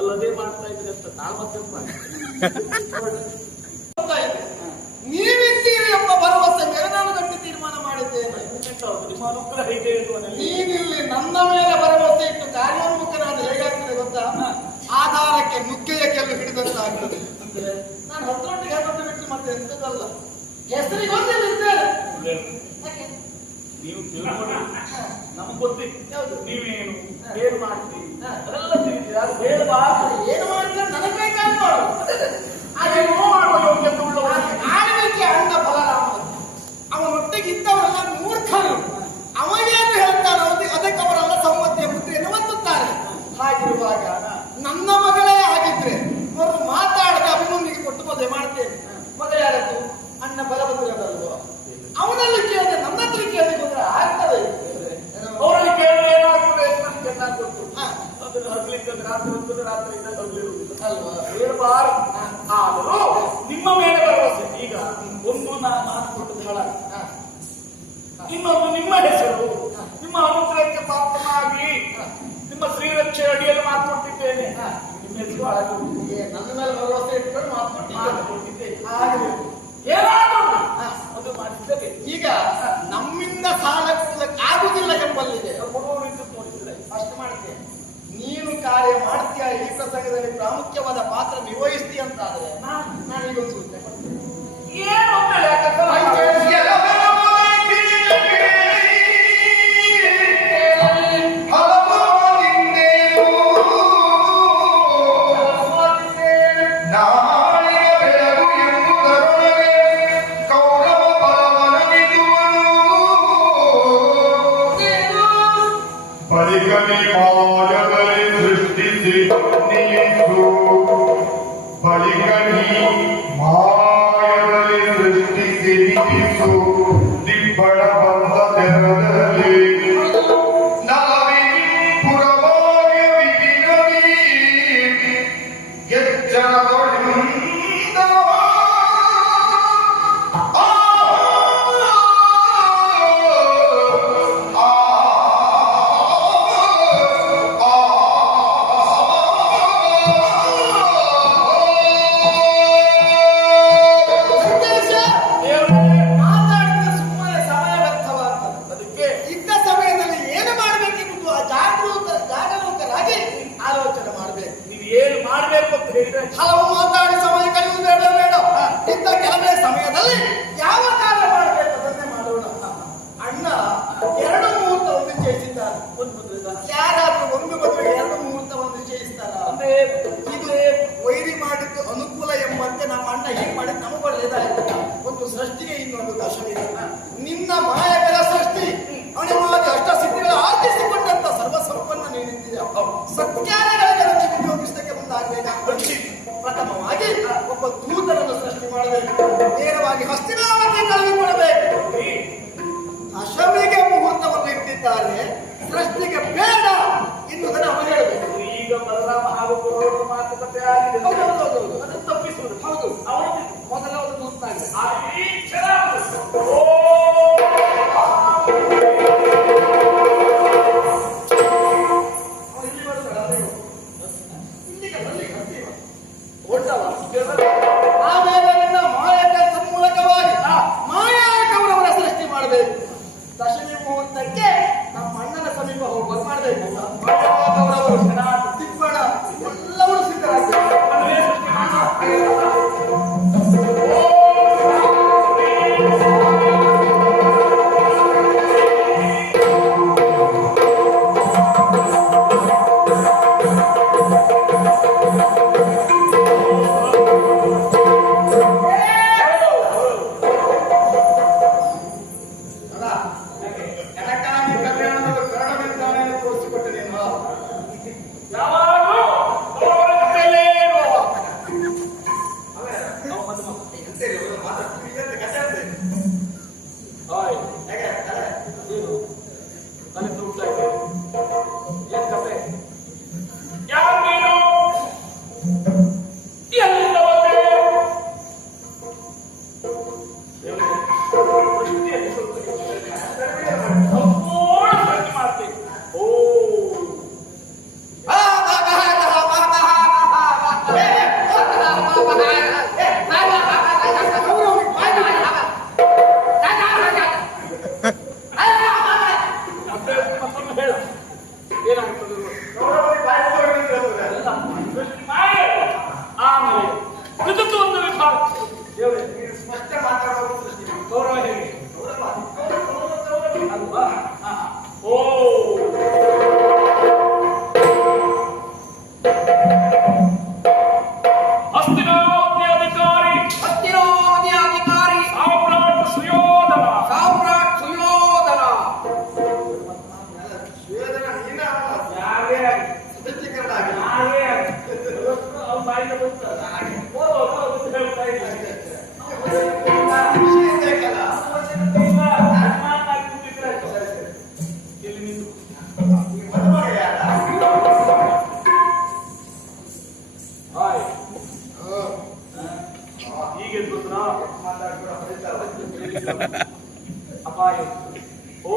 ಅಲ್ಲದೇ ಮಾಡ್ತಾ ಇದ್ರೆ ಅಂತ ನೀವಿದ್ದೀರಿ ಎಂಬ ಭರವಸೆ ಮೇಲೆ ನಾನು ಗಟ್ಟಿ ತೀರ್ಮಾನ ಮಾಡಿದ್ದೇನೆ. ನಿಮ್ಮ ಅನುಗ್ರಹ ಇದೆ. ನೀನಿಲ್ಲಿ ನನ್ನ ಮೇಲೆ ಭರವಸೆ ಇಟ್ಟು ಕಾರ್ಯೋನ್ಮುಖನಾದ ಹೇಗಾಗ್ತದೆ ಗೊತ್ತಾ? ಆಧಾರಕ್ಕೆ ನುಗ್ಗೆಯ ಕೆಲ್ಲು ಹಿಡಿದಂತಾಗ್ತದೆ. ನಾನು ಹತ್ತೊಟ್ಟಿಗೆ ಹತ್ತೊಟ್ಟು ಬಿಟ್ಟು ಮತ್ತೆ ಎಂತದಲ್ಲ, ಹೆಸರಿಗೊಂದಿದ್ದೇನೆ. ನೀವು ತಿಳ್ಕೊಂಡು ನಮ್ಗೆ ಗೊತ್ತಿತ್ತು ನೀವೇನು ಏನು ಮಾಡ್ತೀವಿ ಅದೆಲ್ಲ ತಿಳಿತೀರಿ. ಅದು ಹೇಳಬಾರ್ದು. ಏನು ಮಾಡಿದ್ರೆ ನನಗೆ ಬೇಕಾಗಿ ಮಾಡು. ಅದೇನೋ ಮಾಡುವ ಯೋಗ್ಯತೆ ಉಳ್ಳವ ಆಳ್ವಿಕೆ ಅಣ್ಣ ಬಲರಾಮ ಅವನೊಟ್ಟಿಗೆ ಇದ್ದವರೆಲ್ಲ ಮೂರ್ಖರು. ಅವನೇನು ಹೇಳ್ತಾನೆ ಅದಕ್ಕೆ ಅವರೆಲ್ಲ ಸಮ್ಮತಿಯ ಮುದ್ರೆಯನ್ನು ಒತ್ತುತ್ತಾರೆ. ಹಾಗಿರುವಾಗ ನನ್ನ ಮಗಳೇ ಆಗಿದ್ರೆ ಅವರು ಮಾತಾಡದೆ ಅಭಿಮನ್ಯಿಗೆ ಕೊಟ್ಟು ಮದುವೆ ಮಾಡ್ತೇನೆ. ಮದುವೆ ಯಾರದ್ದು? ಅಣ್ಣ ಬಲಭದ್ರದಲ್ವ? ಅವನಲ್ಲಿ ಕೇಳಿದ್ರೆ ನನ್ನ ಹತ್ರ ಕೇಳಿ ಬಂದ್ರೆ ಆಗ್ತದೆ. ಅವರಲ್ಲಿ ಕೇಳಿದ್ರೆ ಏನಾಗ್ತದೆ ಅಂತ ಚೆನ್ನಾಗಿ ಗೊತ್ತು. ಅದನ್ನು ಹಗ್ಲಿಕ್ಕೆ ರಾತ್ರಿ ಹೊತ್ತದ ರಾತ್ರಿಯಿಂದ ತಗೊಳ್ಳಿರುವುದಿಲ್ಲ ಅಲ್ವಾ? ಹೇಳಬಾರದು. ಆದರೂ ನಿಮ್ಮ ಮೇಲೆ ಭರವಸೆ. ಈಗ ಒಂದು ನಾನು ಮಾತು ಕೊಟ್ಟದ್ದು ಹಳ, ಇನ್ನೊಂದು ನಿಮ್ಮ ಹೆಸರು ನಿಮ್ಮ ಅನುಗ್ರಹಕ್ಕೆ ಪಾತ್ರನಾಗಿ ನಿಮ್ಮ ಶ್ರೀರಕ್ಷೆ ಅಡಿಯಲ್ಲಿ ಮಾತು ಕೊಟ್ಟಿದ್ದೇನೆ. ನಿಮ್ಮ ಹೆಸರು ಹಾಳಾಗಿ ನನ್ನ ಮೇಲೆ ಭರವಸೆ ಇಟ್ಕೊಂಡು ಮಾತು ಕೊಟ್ಟಿದ್ದೇನೆ. ಏನಾದರೂ ಅದು ಮಾಡಿದ್ದೇವೆ. ಈಗ ನಮ್ಮಿಂದ ಸಾಲ ಆಗುದಿಲ್ಲ ಎಂಬಲ್ಲಿದೆ. ನೋಡಿದ್ರೆ ಅಷ್ಟು ಮಾಡ್ತೇನೆ. ನೀನು ಕಾರ್ಯ ಮಾಡ್ತೀಯ, ಈ ಪ್ರಸಂಗದಲ್ಲಿ ಪ್ರಾಮುಖ್ಯವಾದ ಪಾತ್ರ ನಿರ್ವಹಿಸ್ತೀಯ ಅಂತಾದ್ರೆ ನಾನೀಗೊಂದು ಸೂಚನೆ ಮಾಡ್ತೇನೆ. ಏನು ಹಲವು ಮಾತಾಡಿ ಸಮಯ ಕಳೆಯುವುದು ಬೇಡ ಬೇಡ. ಇಂಥ ಕೆಲವೇ ಸಮಯದಲ್ಲಿ ಯಾವ ಕಾರ್ಯ ಮಾಡಬೇಕು ಅದನ್ನೇ ಮಾಡೋಣ. ಅಣ್ಣ 2 ಮುಹೂರ್ತವನ್ನು ನಿಶ್ಚಯಿಸಿದ್ದಾರೆ. ಯಾರಾದ್ರೂ ಒಂದು ಮದುವೆಗೆ 2 ಮುಹೂರ್ತವನ್ನು ನಿಶ್ಚಯಿಸ್ತಾರ? ಇದು ವೈರಿ ಮಾಡಿದ್ದು ಅನುಕೂಲ ಎಂಬಂತೆ ನಮ್ಮ ಅಣ್ಣ ಹೀಗೆ ಮಾಡಿದ್ದು ನಮಗೆ ಒಳ್ಳೆಯದಾಯ್ತು. ಒಂದು ಸೃಷ್ಟಿಗೆ ಇನ್ನೊಂದು ದಶಮಿದೆ. ನಿನ್ನ ಮಾಯಗಳ ಸೃಷ್ಟಿ ಅಣಿಮಾದಿ ಅಷ್ಟಸಿದ್ಧಿಗಳ ಆರ್ಜಿಸಿಕೊಂಡಂತ ಸರ್ವಸಂಪನ್ನ ನೀನಿದ್ದೀಯ. ಸತ್ಯಾರಗಳಿಗೆ ವಿನಿಯೋಗಿಸಕ್ಕೆ ಮುಂದಾಗಬೇಕಾಗಿ ಪ್ರಥಮವಾಗಿ ಒಬ್ಬ ದೂತರನ್ನು ಸೃಷ್ಟಿ ಮಾಡಬೇಕು. ನೇರವಾಗಿ ಹಸ್ತಿನಾವತಿ ಕಳುಹಿಕೊಡಬೇಕು. ದಶಮಿಗೆ ಮುಹೂರ್ತವನ್ನು ಇಟ್ಟಿದ್ದಾರೆ, ಸೃಷ್ಟಿಗೆ ಬೇಡ ಎನ್ನುವುದನ್ನು ಅವನು ಹೇಳಬೇಕು. ಈಗ ಬಲರಾಮ ಹಾಗೂ ಪುರೋಹಿತರ ಮಾತುಕತೆ ಆಗಿದೆ. ಹೌದು, ಅದನ್ನು ತಪ್ಪಿಸುವುದು. ಹೌದು, ಅವನು ಮೊದಲ ಒಂದು ದೂತನಾಗಿದೆ. ಇಲ್ಲಿ ಬರ್ತಾರ ಇಲ್ಲಿಗೆ ಆಮೇಲೆ ನಿನ್ನ ಮಾಯಕ ಮೂಲಕವಾಗಿ ಮಾಯಾಕವರವರ ಸೃಷ್ಟಿ ಮಾಡಬೇಕು. ದಶಮಿ ಮುಹೂರ್ತಕ್ಕೆ ನಮ್ಮ ಅಣ್ಣನ ಸಮೀಪ ಹೋಗುವಾಗ ಮಾಡಬೇಕು. ಮಾಯಾಕವರವರು ತಿಪ್ಪಣ ಎಲ್ಲವೂ ಸಿದ್ಧರಾಗಬೇಕು. ಎನಕ್ಕಾಗಿ ಕಲ್ಯಾಣದ ಕಾರಣವೆಂದಾನೆ ತೋರಿಸಿಕೊಟ್ಟೆ ನೀನು. ಯಾವಾಗಲೂ ಅವರ ಜೊತೆಯಲ್ಲೇ ಇರುವವ. ಹಾಯ್. ಏನು? ತಲೆ ತೂಗ್ತಾ ಇದೆ. ಏನ್ ಕಥೆ? ಯಾರು ನೀನು? ಎಲ್ಲಿಂದ ಬಂದೆ? ದೃಷ್ಟಿಯಲ್ಲಿ ಸ್ವಲ್ಪ ಸಂಪೂರ್ಣ ಸೃಷ್ಟಿ ಮಾಡ್ತೀನಿ. ಓ ಮತ್ತೆ ಮತ್ತೊಮ್ಮೆ ಹೇಳ. ಏನಾಗ್ತದೆ? ಸೃಷ್ಟಿ ಮಾಡಿ ಆಮೇಲೆ ಉಳಿದದ್ದು ಒಂದು ವಿಭಾಗ. ದೇವರೇ, ನೀನು ಸ್ಪಷ್ಟ ಮಾತಾಡೋದು ಸೃಷ್ಟಿ. ಗೌರವ ಹೇಗೆ? ಅಲ್ವಾ? ಓ ಹಸ್ತಿನಾವತಿ ಅಧಿಕಾರಿ ಸಾಮ್ರಾಟ್ ಸುಯೋಧನ. ಯಾರೇ ಯಾರೇ ಅವ್ರ ಬಾಯಿಂದ ಬಂತಲ್ಲ. ಓದೋದು ಹೇಳ್ತಾ ಇದ್ದೀನಿ. ಇಲ್ಲಿ ನಿಂತು ಹಾಯ್. ಹೀಗೆ ಗೊತ್ತಾ ಅಪಾಯ. ಓ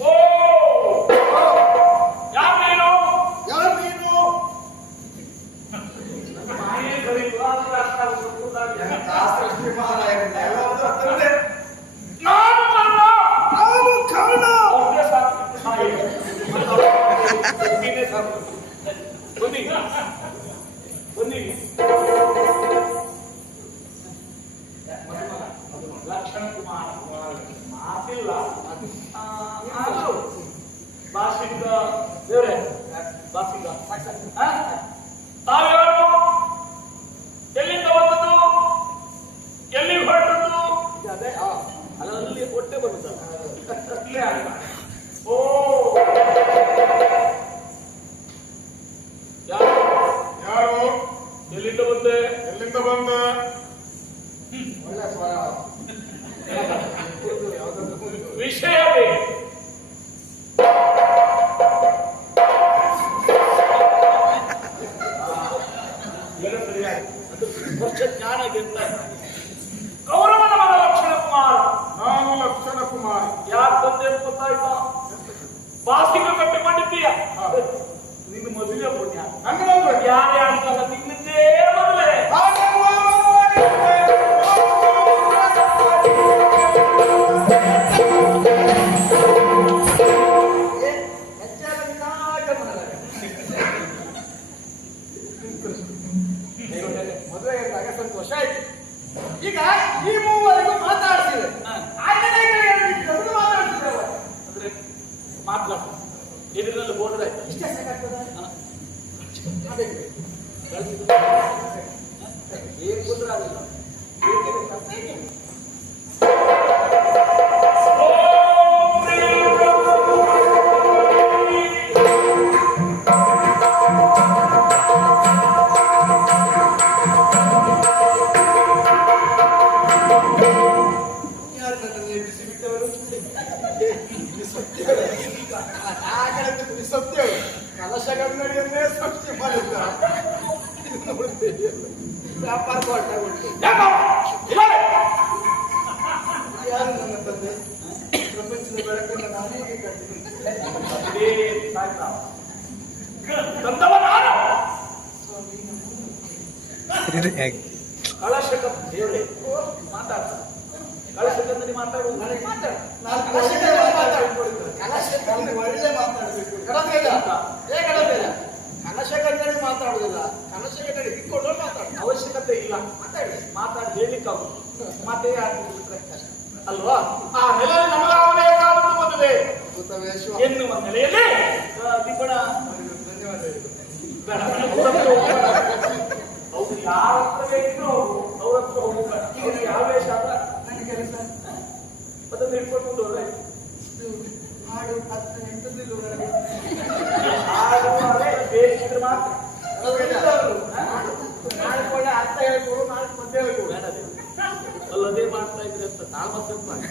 ಓ ಯಾರು ನೀನು? ಮಾಯೇ ಸರಿ ನಾನು ಕರ್ಣ. ಒಬ್ಬನೇ ಸಾಕು. ಹಾಯ್. ಒಬ್ಬನೇ ಸಾಕು. ಬನ್ನಿ ಬನ್ನಿ. ಲಕ್ಷಣ ಕುಮಾರ ಮಾತಿಲ್ಲ. ಭಾಷಿಕ ದೇವ್ರೆ ಭಾಷಿಕ ತಾವ್ಯಾರು? ಎಲ್ಲಿಂದ ಬಂದದ್ದು? ಎಲ್ಲಿ ಹೊರಟದ್ದು? ಅದೇ ಅಲ್ಲಿ ಹೊಟ್ಟೆ ಬಂದದ್ದು. ಓ ಯಾರು? ಎಲ್ಲಿಂದ ಬಂದೆ? ಒಳ್ಳೆ ಸ್ವರ. ವಿಷಯ ಬೇಕು. ಜ್ಞಾನ ಗೆದ್ದ ಗೌರವನ ಮಗ ಲಕ್ಷಣ ಕುಮಾರ. ನಾನು ಲಕ್ಷಣ ಕುಮಾರ. ಯಾರು ಬಂದೆ ಅಂತ ಗೊತ್ತಾಯ್ತಾ? ಬಾಸಿಗೆ ಕಟ್ಟಿಕೊಂಡಿದ್ದೀಯ. ನಿನ್ನ ಮದುವೆ ಪುಣ್ಯ. ಯಾರೇ ಅಂತಲ್ಲ ನಿನ್ನದೇ ಮೊದಲೇ. ಮದುವೆ ಸಂತೋಷ ಆಯ್ತು. ಈಗ ಈ ಮೂವರಿಗೂ ಮಾತಾಡ್ತಿದೆ. ಅಂದ್ರೆ ಮಾತಾಡ ಎದುರಿನಲ್ಲಿ ಹೋದ್ರೆ ಇಷ್ಟೇ ಸಾಕಾಗ್ತದ? ಏನ್ ಬಂದ್ರೆ ಆಗಿಲ್ಲ. ಕಲಶ ಗಂಗಡಿಯನ್ನೇ ಸೃಷ್ಟಿ ಮಾಡಿದ್ದ. ವ್ಯಾಪಾರ ಹೊರಟಾಗುತ್ತೆ. ಯಾರು ನನ್ನ ತಂದೆ? ಪ್ರಪಂಚದ ಬೆಳಕನ್ನು ನಾನೇ ಕಂಡಿದ್ದೀನಿ. ಕಳಶಕ ದೇವರೇ ಮಾತಾಡ್ತಾರೆ. ಕಳಶಕದಲ್ಲಿ ಮಾತಾಡುವುದು ನನಗೆ ಮಾತಾಡು. ನಾನು ಕಲಶದಲ್ಲಿ ಮಾತಾಡ್ಕೊಳ್ತೇನೆ. ಕಲಶದಲ್ಲಿ ಒಳ್ಳೆ ಮಾತಾಡಬೇಕು. ಕಡಬೇಡ. ಏ ಕಡಬೇಡ. ಕಲಶಕದಲ್ಲಿ ಮಾತಾಡುದಿಲ್ಲ. ಕಲಶಕದಲ್ಲಿ ಇಟ್ಕೊಂಡು ಮಾತಾಡು. ಅವಶ್ಯಕತೆ ಇಲ್ಲ. ಮಾತಾಡಿ ಹೇಳಿಕ್ಕಾಗುದು. ಮಾತೇ ಆಗ್ಬಿಟ್ರೆ ಕಷ್ಟ ಅಲ್ವಾ? ಆ ನೆಲೆಯಲ್ಲಿ ನಮಗಾಗಬೇಕಾದ ಮದುವೆ ಎನ್ನುವ ನೆಲೆಯಲ್ಲಿ ದಿಬ್ಬಣ ಧನ್ಯವಾದಗಳು. ಬೇಡ ಅವ್ರು ಯಾರ ಹತ್ರ ಬೇಕಿದ್ರು ಅವ್ರ ಹತ್ರ ಹೋಗ್ಬೇಡ. ಈಗ ಯಾವ ವೇಷ ಅಲ್ಲ ನನ್ನ ಕೆಲಸ ಅದನ್ನು ಇಟ್ಕೊಂಡು ಹೋದ್ರೆ ಹಾಡು 10 ಎಂಟದಿಲ್ಲ ಹಾಡು ಅದೇ ಬೇಕಿದ್ರೆ ಮಾತ್ರ ಮಾಡಿಕೊಂಡೆ ಅರ್ಥ ಹೇಳ್ಕೊಡು, ನಾಳೆ ಮಧ್ಯೆ ಹೇಳ್ಕೊಡು. ಅಲ್ಲದೇ ಮಾಡ್ತಾ ಇದ್ರೆ ಅಂತ ತಾಳ್ಮತ್ತೆ ಮಾಡಿ